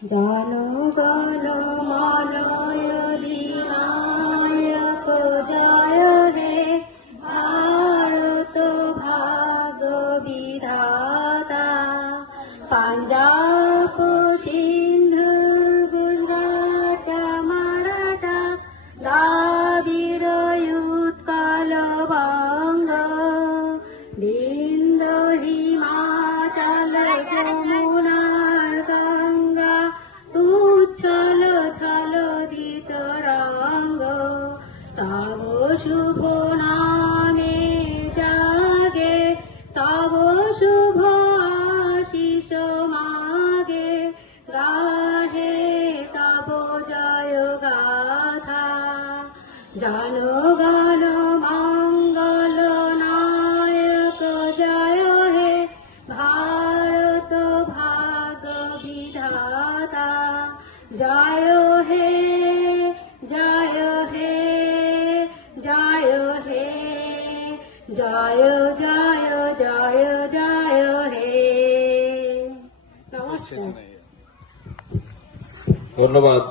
জনগণ মন অধিনায়ক জয় হে, ভারত ভাগ্য বিধাতা। পাঞ্জাব সিন্ধু গুজরাট মারাঠা, দ্রাবিড় উৎকল বঙ্গ, বিন্ধ্য হিমাচল যমুনার গঙ্গা, উচ্ছল ছলদিত রঙ্গ। তব শুভ নামে জাগে, তব শুভ আশিস মাগে, গাহে তব জয় গাথা। জনগণ মঙ্গল নায়ক জয় হে, ভারত ভাগ্য বিধাতা। জয় হে, জয় হে, জয় হে, জয় জয় জয় জয় হে। নমস্কার। ধন্যবাদ।